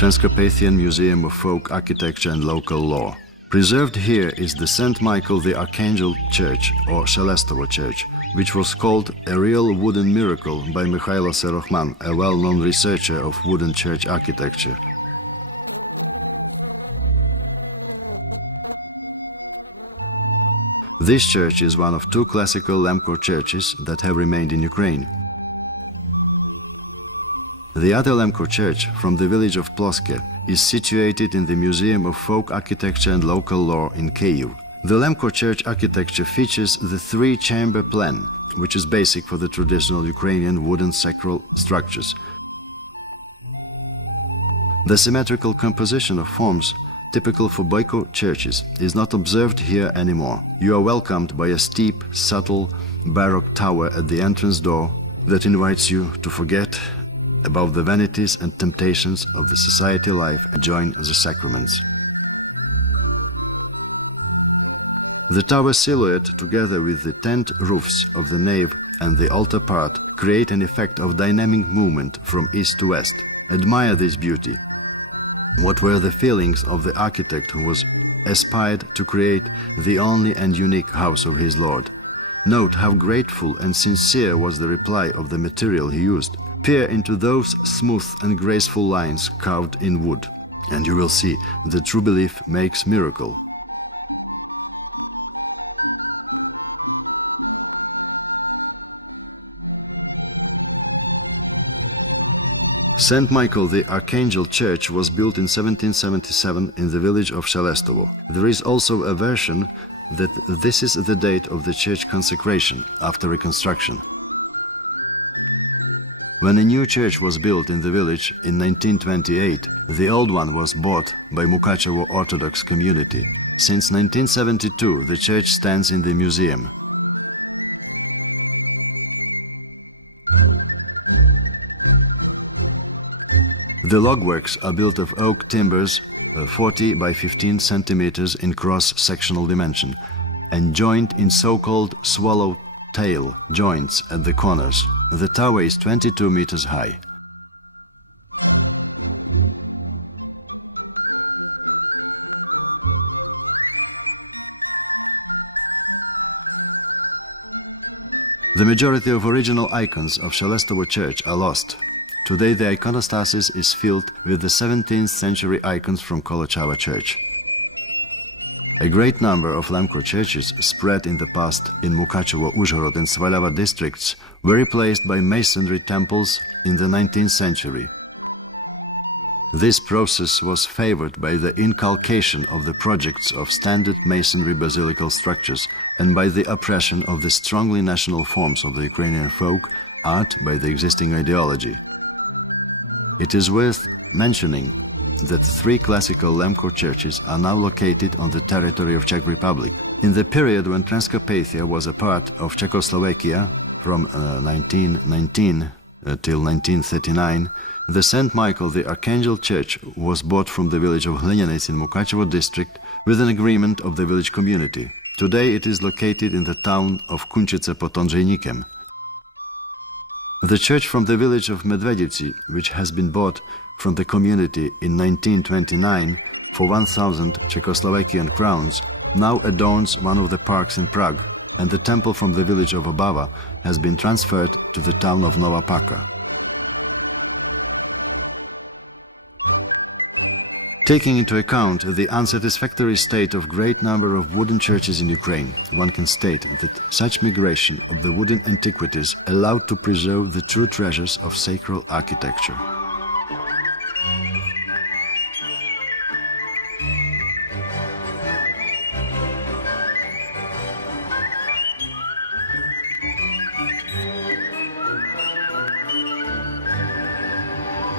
Transcarpathian Museum of Folk Architecture and Local Law. Preserved here is the St. Michael the Archangel Church, or Shelestovo Church, which was called a real wooden miracle by Mikhailo Serokhman, a well-known researcher of wooden church architecture. This church is one of two classical Lemko churches that have remained in Ukraine. The other Lemko church, from the village of Ploske, is situated in the Museum of Folk Architecture and Local Law in Kyiv. The Lemko church architecture features the three-chamber plan, which is basic for the traditional Ukrainian wooden sacral structures. The symmetrical composition of forms, typical for Boyko churches, is not observed here anymore. You are welcomed by a steep, subtle, Baroque tower at the entrance door that invites you to forget about the vanities and temptations of the society life and join the sacraments. The tower silhouette, together with the tent roofs of the nave and the altar part, create an effect of dynamic movement from east to west. Admire this beauty. What were the feelings of the architect who was aspired to create the only and unique house of his Lord? Note how grateful and sincere was the reply of the material he used. Peer into those smooth and graceful lines carved in wood, and you will see that true belief makes miracle. St. Michael the Archangel Church was built in 1777 in the village of Shelestovo. There is also a version that this is the date of the church consecration after reconstruction. When a new church was built in the village in 1928, the old one was bought by Mukachevo Orthodox community. Since 1972, the church stands in the museum. The logworks are built of oak timbers, 40 by 15 centimeters in cross-sectional dimension, and joined in so-called swallow-tail joints at the corners. The tower is 22 meters high. The majority of original icons of Shelestovo Church are lost. Today the iconostasis is filled with the 17th century icons from Kolochava Church. A great number of Lemko churches spread in the past in Mukachevo, Uzhhorod and Svalava districts were replaced by masonry temples in the 19th century. This process was favored by the inculcation of the projects of standard masonry basilical structures and by the oppression of the strongly national forms of the Ukrainian folk art by the existing ideology. It is worth mentioning that three classical Lemko churches are now located on the territory of Czech Republic. In the period when Transcarpathia was a part of Czechoslovakia, from 1919 till 1939, the St. Michael the Archangel Church was bought from the village of Hlinyanets in Mukachevo district with an agreement of the village community. Today it is located in the town of Kunčice pod Ondřejníkem. The church from the village of Medvedivci, which has been bought from the community in 1929 for 1,000 Czechoslovakian crowns, now adorns one of the parks in Prague, and the temple from the village of Obava has been transferred to the town of Nova Paka. Taking into account the unsatisfactory state of great number of wooden churches in Ukraine, one can state that such migration of the wooden antiquities allowed to preserve the true treasures of sacral architecture.